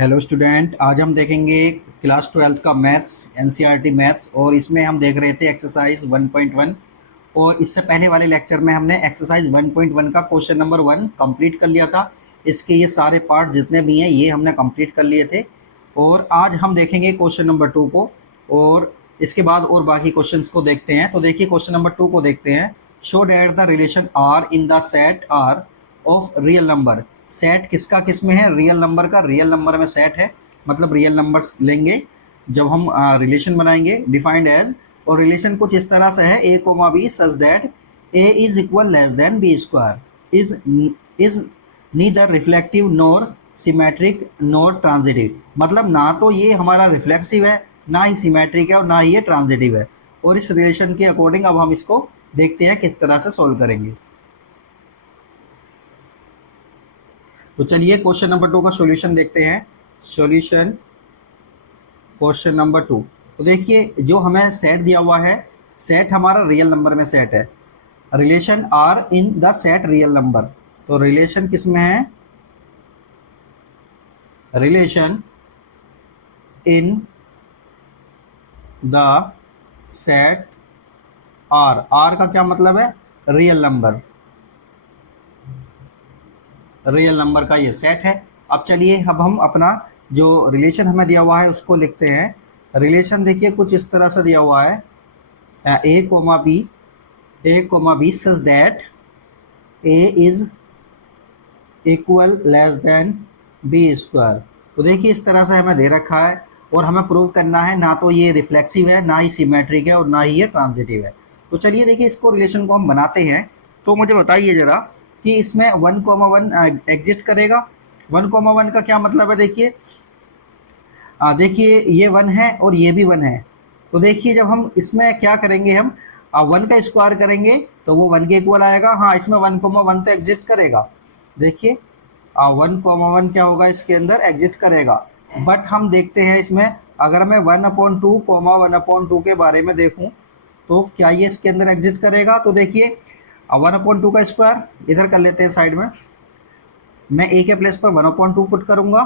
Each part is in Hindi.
हेलो स्टूडेंट, आज हम देखेंगे क्लास 12th का मैथ्स एनसीईआरटी मैथ्स। और इसमें हम देख रहे थे एक्सरसाइज 1.1। और इससे पहले वाले लेक्चर में हमने एक्सरसाइज 1.1 का क्वेश्चन नंबर 1 कंप्लीट कर लिया था। इसके ये सारे पार्ट जितने भी हैं ये हमने कंप्लीट कर लिए थे। और आज हम देखेंगे क्वेश्चन नंबर 2 को, और इसके बाद और बाकी क्वेश्चंस को देखते हैं। तो देखिए क्वेश्चन नंबर 2 को देखते हैं। Show that the relation R in the set R of real number. Set किसका किस में है? रियल नंबर का। रियल नंबर में सेट है, मतलब रियल नंबर्स लेंगे जब हम रिलेशन बनाएंगे डिफाइंड एज। और रिलेशन कुछ इस तरह से है, A comma B such that A is equal less than B square is neither reflexive nor symmetric nor transitive. मतलब ना तो ये हमारा रिफ्लेक्सिव है, ना ही सिमेट्रिक है, और ना ही ये ट्रांजिटिव है। और इस रिलेशन के अकॉर्डिंग अब हम इसको देखते हैं किस तरह से सोल्व करेंगे। तो चलिए क्वेश्चन नंबर 2 का सॉल्यूशन देखते हैं। Solution question number 2। तो देखिए जो हमें सेट दिया हुआ है, सेट हमारा रियल नंबर में सेट है। Relation R in the set real number. तो रिलेशन किस में है? Relation in the set R. R का क्या मतलब है? Real number. रियल नंबर का ये सेट है। अब चलिए अब हम अपना जो रिलेशन हमें दिया हुआ है उसको लिखते हैं। रिलेशन देखिए कुछ इस तरह से दिया हुआ है, A comma B such that A is equal less than B square. तो देखिए इस तरह से हमें दे रखा है, और हमें प्रूव करना है ना तो ये रिफ्लेक्सिव है, ना ही सिमेट्रिक है, और ना ही ये ट्रांजिटिव है। तो चलिए देखिए इसको रिलेशन को हम बनाते हैं। तो मुझे बताइए जरा कि इसमें 1,1 एग्जिस्ट करेगा। 1,1 का क्या मतलब है? देखिए देखिए ये 1 है और ये भी 1 है। तो देखिए जब हम इसमें क्या करेंगे, हम 1 का स्क्वायर करेंगे तो वो 1 के इक्वल आएगा। हाँ, इसमें 1,1 तो एग्जिस्ट करेगा। देखिए 1,1 क्या होगा, इसके अंदर एग्जिस्ट करेगा। बट हम देखते हैं इसमें, अगर मैं 1/2 1/2 के बारे में देखूं तो क्या ये इसके अंदर एग्जिस्ट करेगा? तो देखिए 1/2 का स्क्वायर इधर कर लेते हैं साइड में। मैं ए के प्लेस पर 1/2 पुट करूंगा,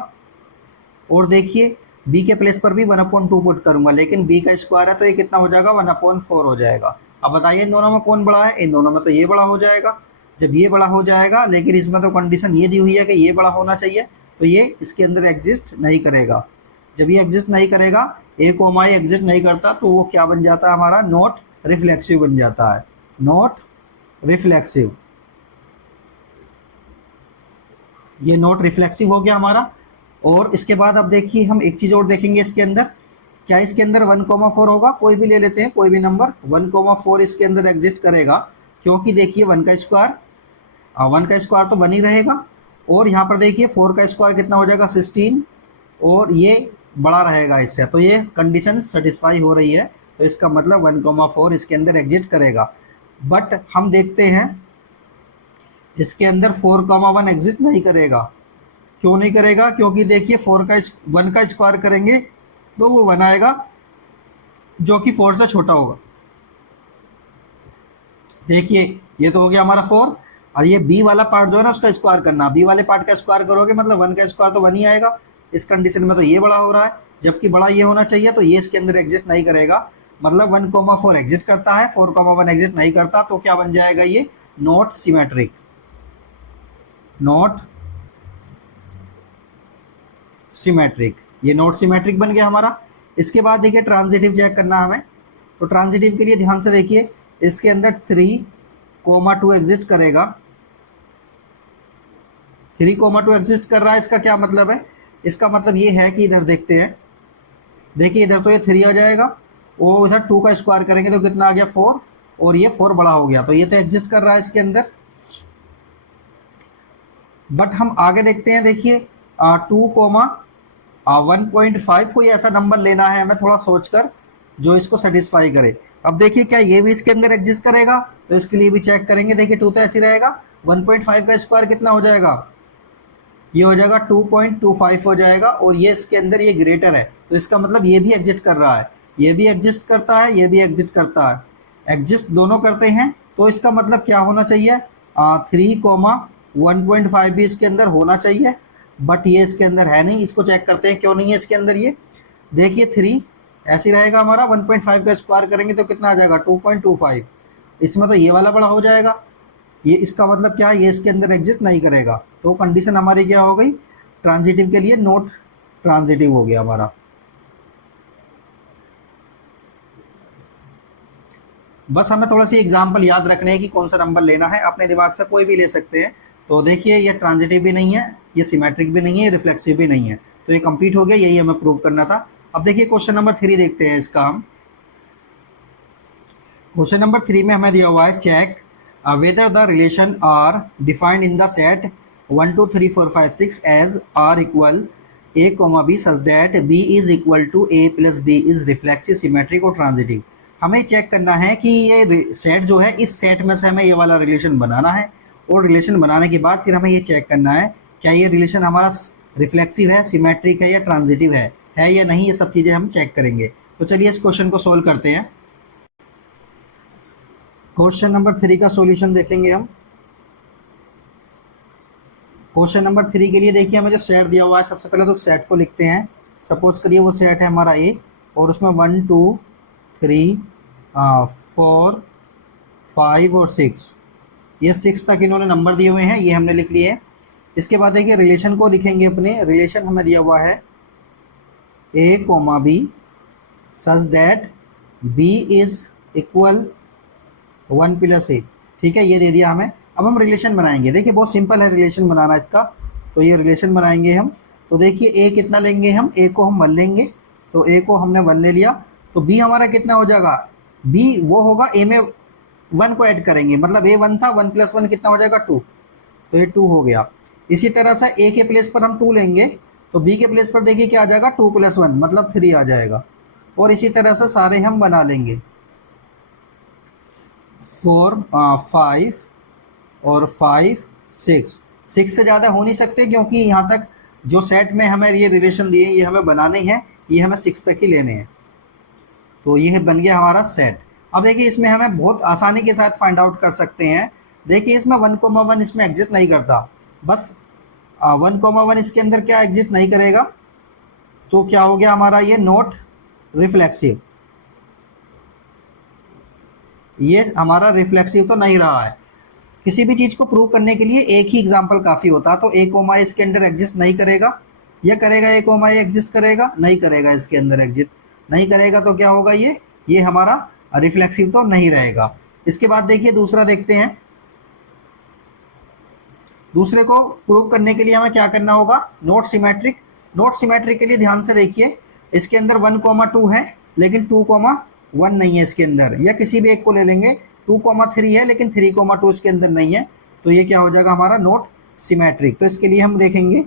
और देखिए बी के प्लेस पर भी 1/2 पुट करूंगा, लेकिन बी का स्क्वायर है तो ये कितना हो जाएगा? 1/4 हो जाएगा। अब बताइए इन दोनों में कौन बड़ा है? इन दोनों में तो ये बड़ा हो जाएगा। जब ये बड़ा हो जाएगा, लेकिन इसमें तो कंडीशन ये दी हुई है कि ये बड़ा होना चाहिए, तो ये इसके अंदर एग्जिस्ट नहीं करेगा। जब ये एग्जिस्ट नहीं करेगा, ए कोमा एग्जिस्ट नहीं करता, तो वो क्या बन जाता है हमारा? नॉट रिफ्लेक्सिव बन जाता है। नॉट रिफ्लेक्सिव, ये नॉट रिफ्लेक्सिव हो गया हमारा। और इसके बाद अब देखिए हम एक चीज और देखेंगे इसके अंदर। क्या इसके अंदर 1,4 होगा? कोई भी ले लेते हैं, कोई भी नंबर। 1,4 इसके अंदर एग्जिस्ट करेगा, क्योंकि देखिए 1 का स्क्वायर तो 1 ही रहेगा। और यहाँ पर देखिए 4 का स्क्वायर कितना हो जाएगा? 16, और ये बड़ा रहेगा इससे, तो ये कंडीशन सेटिस्फाई हो रही है। तो इसका मतलब 1,4 इसके अंदर एग्जिस्ट करेगा। बट हम देखते हैं इसके अंदर 4,1 एग्जिस्ट नहीं करेगा। क्यों नहीं करेगा? क्योंकि देखिए 1 का स्क्वायर करेंगे तो वो 1 आएगा जो कि 4 से छोटा होगा। देखिए ये तो हो गया हमारा 4, और ये बी वाला पार्ट जो है ना उसका स्क्वायर करना। बी वाले पार्ट का स्क्वायर करोगे मतलब 1 का स्क्वायर तो 1 ही आएगा। इस कंडीशन में तो ये बड़ा हो रहा है, जबकि बड़ा ये होना चाहिए, तो ये इसके अंदर एग्जिस्ट नहीं करेगा। मतलब 1,4 एग्जिस्ट करता है, 4,1 एग्जिस्ट नहीं करता। तो क्या बन जाएगा? ये नॉट सिमेट्रिक। नॉट सिमेट्रिक, ये नॉट सिमेट्रिक बन गया हमारा। इसके बाद देखिए ट्रांजिटिव चेक करना हमें। तो ट्रांजिटिव के लिए ध्यान से देखिए, इसके अंदर 3,2 एग्जिस्ट करेगा। 3,2 एग्जिस्ट कर रहा है, इसका क्या मतलब है? इसका मतलब ये है कि इधर देखते हैं, देखिए इधर तो ये 3 आ जाएगा, वो इधर 2 का स्क्वायर करेंगे तो कितना आ गया? 4, और ये 4 बड़ा हो गया, तो ये तो एग्जिस्ट कर रहा है इसके अंदर। बट हम आगे देखते हैं, देखिए 2,1.5 कोई ऐसा नंबर लेना है हमें थोड़ा सोचकर जो इसको सेटिस्फाई करे। अब देखिए क्या ये भी इसके अंदर एग्जिस्ट करेगा? तो इसके लिए भी चेक करेंगे। देखिए 2 तो ऐसे रहेगा, 1.5 का स्क्वायर कितना हो जाएगा? ये हो जाएगा 2.25 हो जाएगा, और ये इसके अंदर ये ग्रेटर है, तो इसका मतलब ये भी एग्जिस्ट कर रहा है। ये भी एग्जिस्ट करता है, ये भी एग्जिस्ट करता है, एग्जिस्ट दोनों करते हैं। तो इसका मतलब क्या होना चाहिए? 3,1.5 भी इसके अंदर होना चाहिए। बट ये इसके अंदर है नहीं। इसको चेक करते हैं क्यों नहीं है इसके अंदर। ये देखिए 3 ऐसे ही रहेगा हमारा, 1.5 का स्क्वायर करेंगे तो कितना आ जाएगा 2.25। इसमें तो ये वाला बड़ा हो जाएगा। ये इसका मतलब क्या है, ये इसके अंदर एग्जिस्ट नहीं करेगा। तो कंडीशन हमारी क्या हो गई, ट्रांजिटिव के लिए नॉट ट्रांजिटिव हो गया हमारा। बस हमें थोड़ा सी एग्जाम्पल याद रखने हैं कि कौन सा नंबर लेना है, अपने दिमाग से कोई भी ले सकते हैं। तो देखिए ये ट्रांजिटिव भी नहीं है, ये सिमेट्रिक भी नहीं है, रिफ्लेक्सिव भी नहीं है। तो ये कंप्लीट हो गया, यही हमें प्रूव करना था। अब देखिए क्वेश्चन नंबर 3 देखते हैं इसका हम। क्वेश्चन नंबर 3 में हमें दिया हुआ है check whether the relation R defined in the set 1 2 3 4 5 6 as R equal a, b such that b is equal to a plus b is reflexive, symmetric और ट्रांजिटिव। हमें चेक करना है कि ये सेट जो है, इस सेट में से हमें ये वाला रिलेशन बनाना है, और रिलेशन बनाने के बाद फिर हमें ये चेक करना है क्या ये रिलेशन हमारा रिफ्लेक्सिव है, सिमेट्रिक है या ट्रांजिटिव है या नहीं। ये सब चीज़ें हम चेक करेंगे। तो चलिए इस क्वेश्चन को सोल्व करते हैं। क्वेश्चन नंबर 3 का सॉल्यूशन देखेंगे हम। क्वेश्चन नंबर 3 के लिए देखिए हमें जो सेट दिया हुआ है, सबसे पहले तो सेट को लिखते हैं। सपोज करिए वो सेट है हमारा ए, और उसमें 1 2 3 4 5 और 6, ये 6 तक इन्होंने नंबर दिए हुए हैं, ये हमने लिख लिए। इसके बाद देखिए रिलेशन को लिखेंगे अपने। रिलेशन हमें दिया हुआ है a, b such that b is equal 1 plus a। ठीक है, ये दे दिया हमें। अब हम रिलेशन बनाएंगे। देखिए बहुत सिंपल है रिलेशन बनाना इसका। तो ये रिलेशन बनाएंगे हम। तो देखिए a कितना लेंगे हम, a को हम 1 लेंगे। तो a को हमने 1 ले लिया, तो b हमारा कितना हो जाएगा, b वो होगा a में 1 को ऐड करेंगे, मतलब a 1 था, 1 प्लस 1 कितना हो जाएगा 2। तो ये 2 हो गया। इसी तरह से a के प्लेस पर हम 2 लेंगे, तो b के प्लेस पर देखिए क्या आ जाएगा 2 प्लस 1 मतलब 3 आ जाएगा। और इसी तरह से सारे हम बना लेंगे 4 5 और 5 6। 6 से ज़्यादा हो नहीं सकते, क्योंकि यहाँ तक जो सेट में हमें ये रिलेशन दिए ये हमें बनाने हैं, ये हमें 6 तक ही लेने हैं। तो ये बन गया हमारा सेट। अब देखिए इसमें हमें बहुत आसानी के साथ फाइंड आउट कर सकते हैं। देखिए इसमें 1,1 इसमें एग्जिस्ट नहीं करता, बस 1,1 इसके अंदर क्या एग्जिस्ट नहीं करेगा। तो क्या हो गया हमारा ये नॉट रिफ्लेक्सिव, ये हमारा रिफ्लेक्सिव तो नहीं रहा है। किसी भी चीज़ को प्रूव करने के लिए एक ही एग्जाम्पल काफ़ी होता है। तो a कोमा इसके अंदर एग्जिस्ट नहीं करेगा, या करेगा a कोमा एग्जिस्ट करेगा, नहीं करेगा, इसके अंदर एग्जिस्ट नहीं करेगा। तो क्या होगा ये हमारा रिफ्लेक्सिव तो नहीं रहेगा। इसके बाद देखिए दूसरा देखते हैं। दूसरे को प्रूव करने के लिए हमें क्या करना होगा, नॉट सिमेट्रिक। नॉट सिमेट्रिक के लिए ध्यान से देखिए, इसके अंदर 1,2 है लेकिन 2,1 नहीं है इसके अंदर, या किसी भी एक को ले लेंगे। 2,3 है लेकिन 3,2 इसके अंदर नहीं है। तो ये क्या हो जाएगा हमारा नॉट सिमेट्रिक। तो इसके लिए हम देखेंगे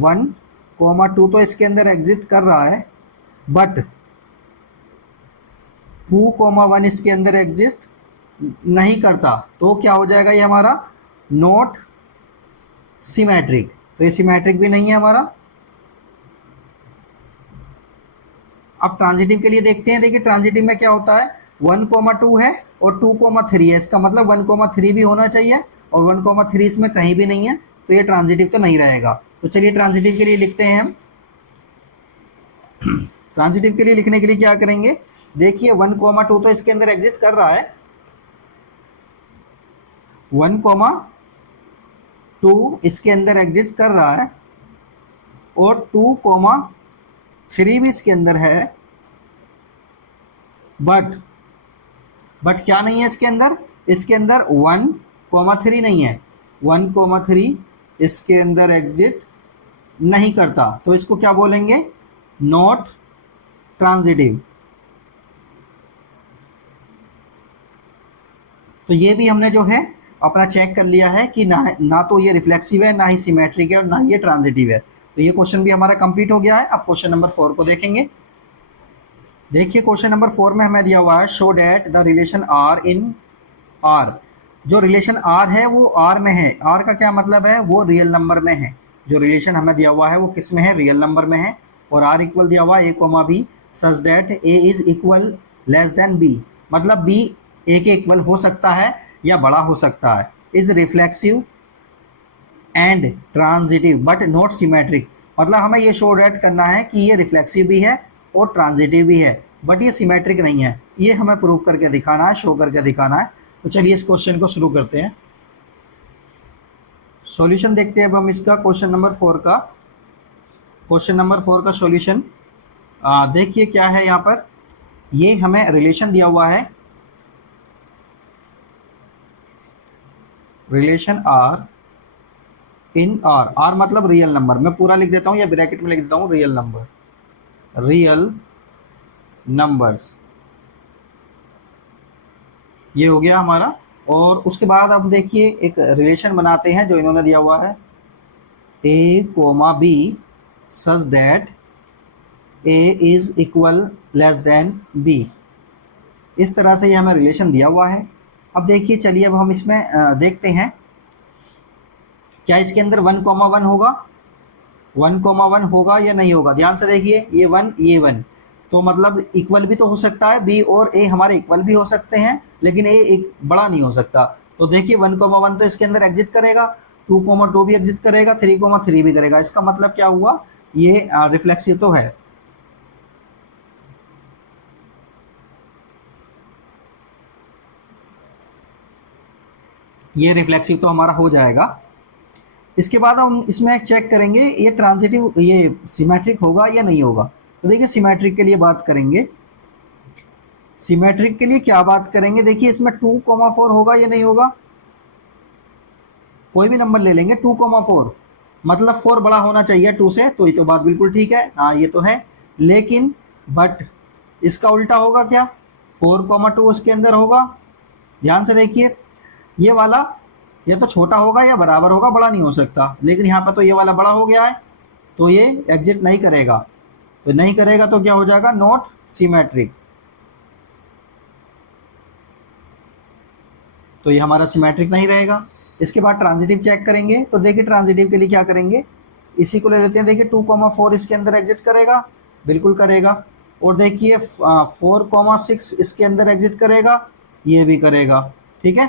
1,2 तो इसके अंदर एग्जिस्ट कर रहा है, बट 2,1 इसके अंदर एग्जिस्ट नहीं करता। तो क्या हो जाएगा ये हमारा नॉट सिमेट्रिक। तो ये सिमेट्रिक भी नहीं है हमारा। अब ट्रांजिटिव के लिए देखते हैं। देखिए ट्रांजिटिव में क्या होता है, 1,2 है और 2,3 है, इसका मतलब 1,3 भी होना चाहिए, और 1,3 इसमें कहीं भी नहीं है। तो ये ट्रांजिटिव तो नहीं रहेगा। तो चलिए ट्रांजिटिव के लिए लिखते हैं हम। ट्रांजिटिव के लिए लिखने के लिए क्या करेंगे, देखिए 1,2 तो इसके अंदर एग्जिस्ट कर रहा है, 1,2 इसके अंदर एग्जिस्ट कर रहा है, और 2,3 भी इसके अंदर है, बट क्या नहीं है इसके अंदर, 1,3 नहीं है। 1,3 इसके अंदर एग्जिस्ट नहीं करता। तो इसको क्या बोलेंगे, नॉट ट्रांजिटिव। तो ये भी हमने जो है अपना चेक कर लिया है कि ना तो ये रिफ्लेक्सिव है, ना ही सिमेट्रिक है, और ना ये ट्रांजिटिव है। तो ये क्वेश्चन भी हमारा कंप्लीट हो गया है। अब क्वेश्चन नंबर 4 को देखेंगे। देखिए क्वेश्चन नंबर 4 में हमें दिया हुआ है show that the relation R in R. जो रिलेशन आर है वो आर में है। आर का क्या मतलब है, वो रियल नंबर में है। जो रिलेशन हमें दिया हुआ है वो किस में है, रियल नंबर में है। और आर इक्वल दिया हुआ है a, b such that a is equal less then b, मतलब b a के इक्वल हो सकता है या बड़ा हो सकता है। Is reflexive and transitive but not symmetric. मतलब हमें ये शो डेट करना है कि ये रिफ्लेक्सिव भी है और ट्रांजिटिव भी है, बट ये सिमेट्रिक नहीं है। ये हमें प्रूव करके दिखाना है, शो करके दिखाना है। तो चलिए इस क्वेश्चन को शुरू करते हैं। सॉल्यूशन देखते हैं अब हम इसका क्वेश्चन नंबर 4 का। क्वेश्चन नंबर 4 का सॉल्यूशन देखिए क्या है यहाँ पर। ये हमें रिलेशन दिया हुआ है, relation R in R. R मतलब रियल नंबर, मैं पूरा लिख देता हूँ या ब्रैकेट में लिख देता हूँ रियल नंबर, रियल नंबर्स, ये हो गया हमारा। और उसके बाद अब देखिए एक रिलेशन बनाते हैं जो इन्होंने दिया हुआ है, A comma B such that A is equal less than B. इस तरह से ये हमें रिलेशन दिया हुआ है। अब देखिए चलिए अब हम इसमें देखते हैं क्या इसके अंदर 1,1 होगा, 1,1 होगा या नहीं होगा। ध्यान से देखिए ये 1 ये 1, तो मतलब इक्वल भी तो हो सकता है, बी और ए हमारे इक्वल भी हो सकते हैं, लेकिन ए एक बड़ा नहीं हो सकता। तो देखिए 1,1 तो इसके अंदर एग्जिट करेगा, 2,2 भी एग्जिट करेगा, 3,3 भी करेगा। इसका मतलब क्या हुआ, ये रिफ्लेक्सिव तो है। ये रिफ्लेक्सिव तो हमारा हो जाएगा। इसके बाद हम इसमें चेक करेंगे ये ट्रांजिटिव, ये सिमेट्रिक होगा या नहीं होगा। तो देखिए सिमेट्रिक के लिए बात करेंगे, सिमेट्रिक के लिए क्या बात करेंगे। देखिए इसमें 2,4 होगा या नहीं होगा। कोई भी नंबर ले लेंगे 2,4, मतलब 4 बड़ा होना चाहिए 2 से, तो ये तो बात बिल्कुल ठीक है, हाँ ये तो है। लेकिन बट इसका उल्टा होगा क्या, 4,2 उसके अंदर होगा। ध्यान से देखिए ये वाला या तो छोटा होगा या बराबर होगा, बड़ा नहीं हो सकता। लेकिन यहाँ पर तो ये वाला बड़ा हो गया है, तो ये एग्जिट नहीं करेगा। तो नहीं करेगा तो क्या हो जाएगा, नॉट सिमेट्रिक। तो ये हमारा सिमेट्रिक नहीं रहेगा। इसके बाद ट्रांजिटिव चेक करेंगे। तो देखिए ट्रांजिटिव के लिए क्या करेंगे, इसी को ले लेते हैं। देखिए 2,4 इसके अंदर एग्जिट करेगा, बिल्कुल करेगा। और देखिए 4,6 इसके अंदर एग्जिट करेगा, ये भी करेगा। ठीक है,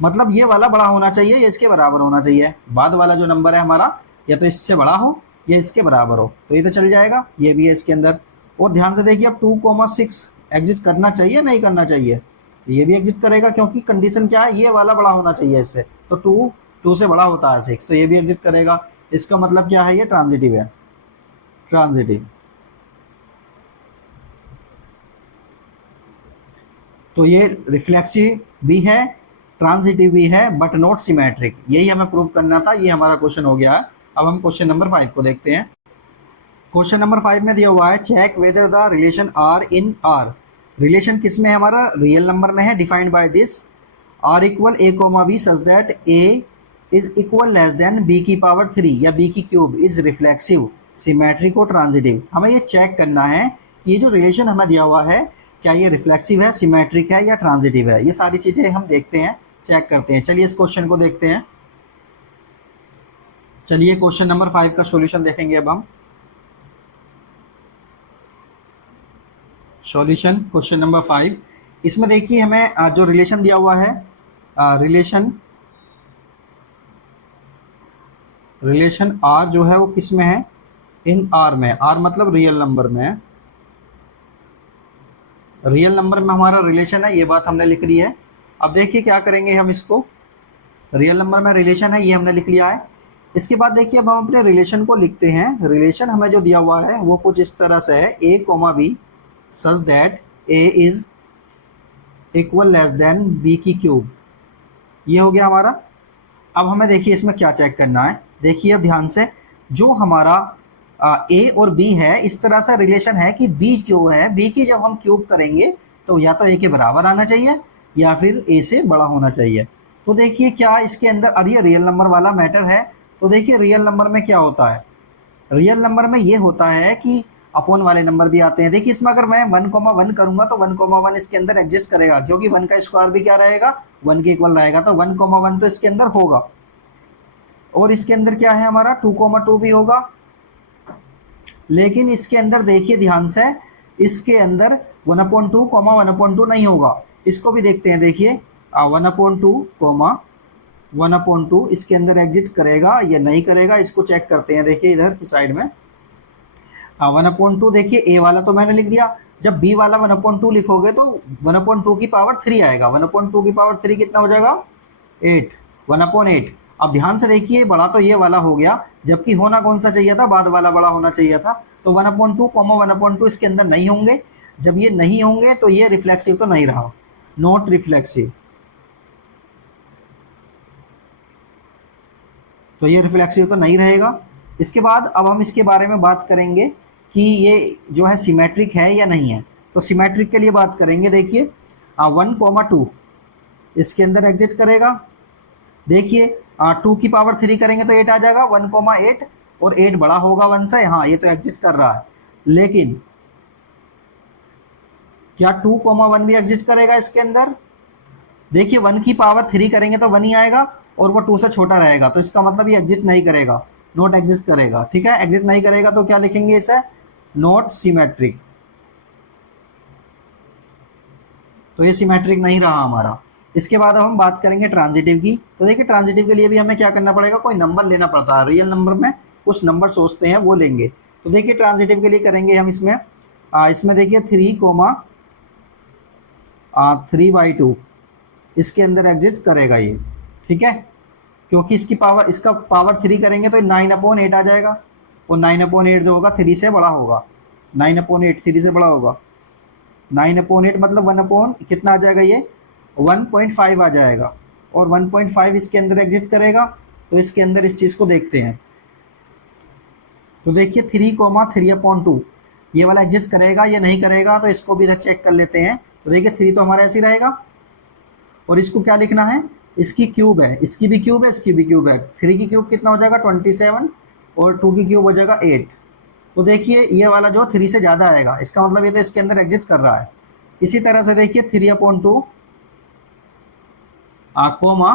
मतलब ये वाला बड़ा होना चाहिए, ये इसके बराबर होना चाहिए। बाद वाला जो नंबर है हमारा या तो इससे बड़ा हो या इसके बराबर हो, तो ये तो चल जाएगा। ये भी है इसके अंदर। और ध्यान से देखिए अब 2,6 एग्जिट करना चाहिए नहीं करना चाहिए, ये भी एग्जिट करेगा, क्योंकि कंडीशन क्या है, ये वाला बड़ा होना चाहिए इससे। तो 2 से बड़ा होता है 6, तो ये भी एग्जिट करेगा। इसका मतलब क्या है, ये ट्रांजिटिव है, ट्रांजिटिव। तो ये रिफ्लेक्सिव भी है, ट्रांजिटिव भी है, बट नॉट सिमेट्रिक। यही हमें प्रूव करना था। ये हमारा क्वेश्चन हो गया है। अब हम क्वेश्चन नंबर 5 को देखते हैं। क्वेश्चन नंबर 5 में दिया हुआ है, check whether the relation R in R. Relation किस में है हमारा, रियल नंबर में है। Defined by this, R equal A comma B such that A is equal less than B की पावर 3 या बी की क्यूब इज रिफ्लेक्सिव, सिमेट्रिक और ट्रांजिटिव। हमें ये चेक करना है कि ये जो रिलेशन हमें दिया हुआ है, क्या ये रिफ्लेक्सिव है, सिमेट्रिक है या ट्रांजिटिव है। ये सारी चीज़ें हम देखते हैं, चेक करते हैं। चलिए इस क्वेश्चन को देखते हैं। चलिए क्वेश्चन नंबर 5 का सॉल्यूशन देखेंगे अब हम। सॉल्यूशन क्वेश्चन नंबर 5, इसमें देखिए हमें जो रिलेशन दिया हुआ है, रिलेशन आर जो है वो किस में है, इन आर में। आर मतलब रियल नंबर में है। रियल नंबर में हमारा रिलेशन है, ये बात हमने लिख ली है। अब देखिए क्या करेंगे हम इसको, रियल नंबर में रिलेशन है, ये हमने लिख लिया है। इसके बाद देखिए अब हम अपने रिलेशन को लिखते हैं। रिलेशन हमें जो दिया हुआ है वो कुछ इस तरह से है, A comma B such that A is equal less than B की क्यूब। ये हो गया हमारा। अब हमें देखिए इसमें क्या चेक करना है। देखिए अब ध्यान से, जो हमारा ए और बी है, इस तरह से रिलेशन है कि बी जो है, बी की जब हम क्यूब करेंगे तो या तो ए के बराबर आना चाहिए या फिर ए से बड़ा होना चाहिए। तो देखिए क्या इसके अंदर, और ये रियल नंबर वाला मैटर है। तो देखिए रियल नंबर में क्या होता है, रियल नंबर में ये होता है कि अपॉन वाले नंबर भी आते हैं। देखिए इसमें अगर मैं 1,1 करूंगा तो 1,1 इसके अंदर एग्जिस्ट करेगा, क्योंकि 1 का स्क्वायर भी क्या रहेगा, 1 के इक्वल रहेगा। तो 1,1 तो इसके अंदर होगा। और इसके अंदर क्या है हमारा, 2,2 भी होगा। लेकिन इसके अंदर देखिए ध्यान से, इसके अंदर 1/2, 1/2 नहीं होगा। इसको भी देखते हैं। देखिए 1/2, 1/2 1/2 इसके अंदर एग्जिट करेगा या नहीं करेगा, इसको चेक करते हैं। देखिए इधर की साइड में 1/2 देखिए ए वाला तो मैंने लिख दिया, जब बी वाला 1/2 लिखोगे तो 1/2 की पावर 3 आएगा। 1/2 की पावर 3 कितना हो जाएगा 8, 1/8। अब ध्यान से देखिए बड़ा तो ये वाला हो गया, जबकि होना कौन सा चाहिए था, बाद वाला बड़ा होना चाहिए था। तो 1/2 कॉमा 1/2 इसके अंदर नहीं होंगे। जब ये नहीं होंगे तो ये रिफ्लेक्सिव तो नहीं रहा, नॉट रिफ्लेक्सिव। तो ये रिफ्लेक्सिव तो नहीं रहेगा। इसके बाद अब हम इसके बारे में बात करेंगे कि ये जो है सिमेट्रिक है या नहीं है। तो सिमेट्रिक के लिए बात करेंगे। देखिए 1,2 इसके अंदर एग्जिट करेगा। देखिए 2 की पावर 3 करेंगे तो 8 आ जाएगा, 1,8 और 8 बड़ा होगा 1 से। हाँ ये तो एग्जिट कर रहा है, लेकिन क्या 2,1 भी एग्जिट करेगा इसके अंदर? देखिए 1 की पावर 3 करेंगे तो 1 ही आएगा और वो 2 से छोटा रहेगा, तो इसका मतलब ये एग्जिट नहीं करेगा, नॉट एग्जिस्ट करेगा। ठीक है, एग्जिट नहीं करेगा तो क्या लिखेंगे इसे, नॉट सिमेट्रिक। तो ये सिमेट्रिक नहीं रहा हमारा। इसके बाद अब हम बात करेंगे ट्रांजिटिव की। तो देखिए ट्रांजिटिव के लिए भी हमें क्या करना पड़ेगा, कोई नंबर लेना पड़ता है। रियल नंबर में कुछ नंबर सोचते हैं वो लेंगे। तो देखिए ट्रांजिटिव के लिए करेंगे हम इसमें देखिए 3,3/2 इसके अंदर एग्जिट करेगा ये। ठीक है, क्योंकि इसका पावर 3 करेंगे तो 9/8 आ जाएगा, और 9/8 जो होगा 3 से बड़ा होगा। 9/8 3 से बड़ा होगा। 9/8 मतलब 1 कितना आ जाएगा, ये 1.5 आ जाएगा, और 1.5 इसके अंदर एग्जिट करेगा। तो इसके अंदर इस चीज़ को देखते हैं। तो देखिए 3,3/2 ये वाला एग्जिट करेगा या नहीं करेगा, तो इसको भी इधर चेक कर लेते हैं। तो देखिए 3 तो हमारा ऐसे ही रहेगा, और इसको क्या लिखना है, इसकी क्यूब है, इसकी भी क्यूब है, इसकी भी क्यूब है। 3 की क्यूब कितना हो जाएगा 27, और 2 की क्यूब हो जाएगा 8। तो देखिए ये वाला जो 3 से ज़्यादा आएगा, इसका मतलब ये तो इसके अंदर एग्जिट कर रहा है। इसी तरह से देखिए 3/2 कोमा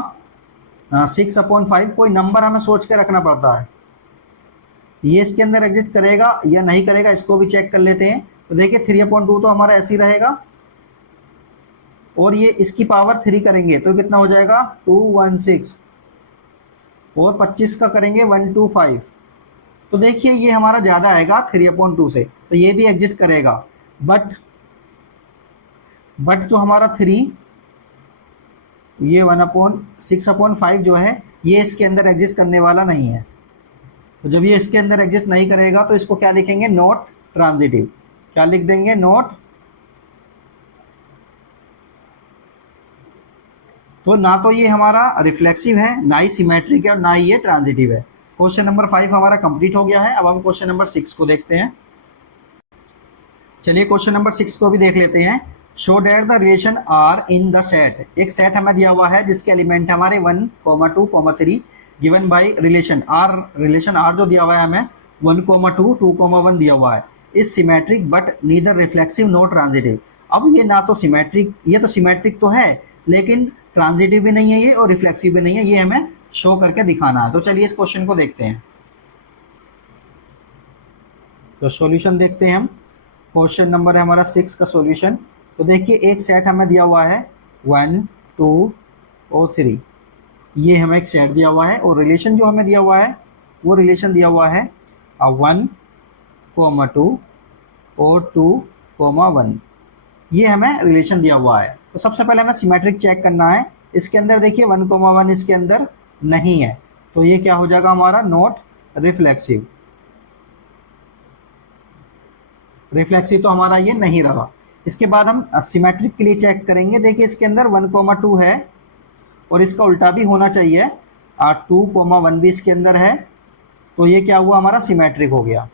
6/5, कोई नंबर हमें सोच के रखना पड़ता है। ये इसके अंदर एग्जिट करेगा या नहीं करेगा, इसको भी चेक कर लेते हैं। तो देखिए 3/2 तो हमारा ऐसे ही रहेगा, और ये इसकी पावर 3 करेंगे तो कितना हो जाएगा 216, और 25 का करेंगे 125। तो देखिए ये हमारा ज़्यादा आएगा 3/2 से, तो ये भी एग्जिट करेगा। बट जो हमारा 3 ये 1/6/5 जो है, ये इसके अंदर एग्जिट करने वाला नहीं है। तो जब ये इसके अंदर एग्जिट नहीं करेगा तो इसको क्या लिखेंगे, नॉट ट्रांजिटिव। क्या लिख देंगे, नॉट। तो ना तो ये हमारा रिफ्लेक्सिव है, ना ही सिमेट्रिक है, और ना ही ये ट्रांजिटिव है। क्वेश्चन नंबर 5 हमारा कंप्लीट हो गया है। अब हम क्वेश्चन नंबर 6 को देखते हैं। चलिए क्वेश्चन नंबर 6 को भी देख लेते हैं। Show that the relation R in the set. एक सेट हमें दिया हुआ है जिसके एलिमेंट हमारे 1, 2, 3 गिवन बाई रिलेशन आर जो दिया हुआ है हमें 1, 2, 2, 1 दिया हुआ है। Is symmetric but neither reflexive not transitive. अब ये ना तो सिमेट्रिक, ये तो सिमेट्रिक तो है, लेकिन ट्रांजिटिव भी नहीं है ये, और रिफ्लेक्सिव भी नहीं है। ये हमें शो करके दिखाना है। तो चलिए इस क्वेश्चन को देखते हैं। तो सॉल्यूशन देखते हैं हम। क्वेश्चन नंबर है हमारा 6 का सॉल्यूशन। तो देखिए एक सेट हमें दिया हुआ है 1, 2 और 3, ये हमें एक सेट दिया हुआ है, और रिलेशन जो हमें दिया हुआ है वो रिलेशन दिया हुआ है 1, 2 और 2, 1, ये हमें रिलेशन दिया हुआ है। तो सबसे पहले हमें सिमेट्रिक चेक करना है। इसके अंदर देखिए 1, 1 इसके अंदर नहीं है, तो ये क्या हो जाएगा हमारा, नॉट रिफ्लेक्सिव। रिफ्लेक्सिव तो हमारा ये नहीं रहा। इसके बाद हम सिमेट्रिक के लिए चेक करेंगे। देखिए इसके अंदर 1, 2 है, और इसका उल्टा भी होना चाहिए, 2, 1 भी इसके अंदर है। तो ये क्या हुआ, हमारा सिमेट्रिक हो गया,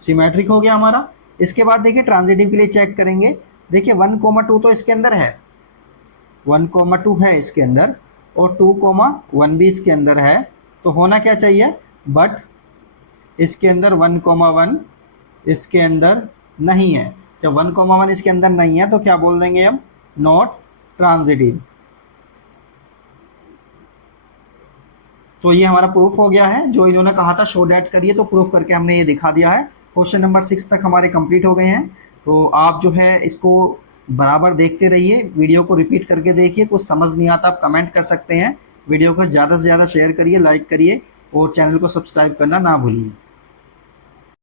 सिमेट्रिक हो गया हमारा। इसके बाद देखिए ट्रांजिटिव के लिए चेक करेंगे। देखिए 1, 2 तो इसके अंदर है, 1, 2 है इसके अंदर, और 2, 1 भी इसके अंदर है। तो होना क्या चाहिए, बट इसके अंदर 1, 1 इसके अंदर नहीं है। जब 1, 1 इसके अंदर नहीं है तो क्या बोल देंगे हम, नॉट ट्रांजिटिव। तो ये हमारा प्रूफ हो गया है। जो इन्होंने कहा था शो डैट करिए, तो प्रूफ करके हमने ये दिखा दिया है। क्वेश्चन नंबर 6 तक हमारे कंप्लीट हो गए हैं। तो आप जो है इसको बराबर देखते रहिए, वीडियो को रिपीट करके देखिए, कुछ समझ नहीं आता आप कमेंट कर सकते हैं। वीडियो को ज़्यादा से ज़्यादा शेयर करिए, लाइक करिए और चैनल को सब्सक्राइब करना ना भूलिए।